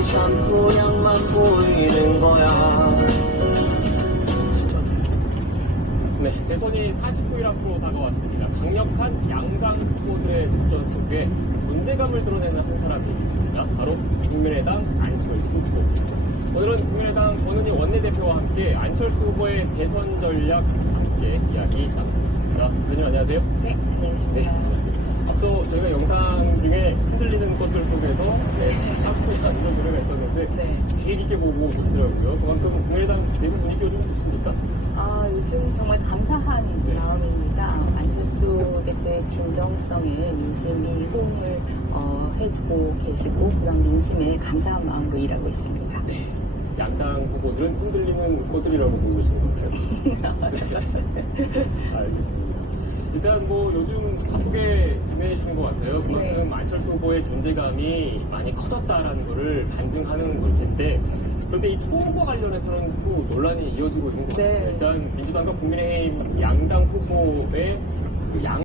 내 샴푸향만 보이는 거야 네, 대선이 49일 앞으로 다가왔습니다. 강력한 양당 후보들의 접전 속에 존재감을 드러내는 한 사람이 있습니다. 바로 국민의당 안철수 후보. 오늘은 국민의당 권은희 원내대표와 함께 안철수 후보의 대선 전략 함께 이야기 나눠보겠습니다. 대표님 안녕하세요. 네, 네, 안녕하십니까. 안녕하세요. 앞서 저희가 영상 중에 흔들리는 것들 속에서 네, 샴푸한 있었는데 네. 귀에 깊게 보고 오시더라고요. 그만큼 국민의당 내부 분위기가 좀 좋습니까? 아, 요즘 정말 감사한 네. 마음입니다. 안철수 대표의 진정성에 민심이 호응을 어, 해주고 계시고, 그런 민심에 감사한 마음으로 일하고 있습니다. 네. 양당 후보들은 흔들리는 꽃들이라고 보고 계시는 건가요? 알겠습니다. 일단 뭐 요즘 바쁘게 지내시는 것 같아요. 그 네. 안철수 후보의 존재감이 많이 커졌다라는 것을 반증하는 걸 텐데 그런데 이 통과 관련해서는 또 논란이 이어지고 있는 것 같습니다. 네. 일단 민주당과 국민의힘 양당 후보의 그 양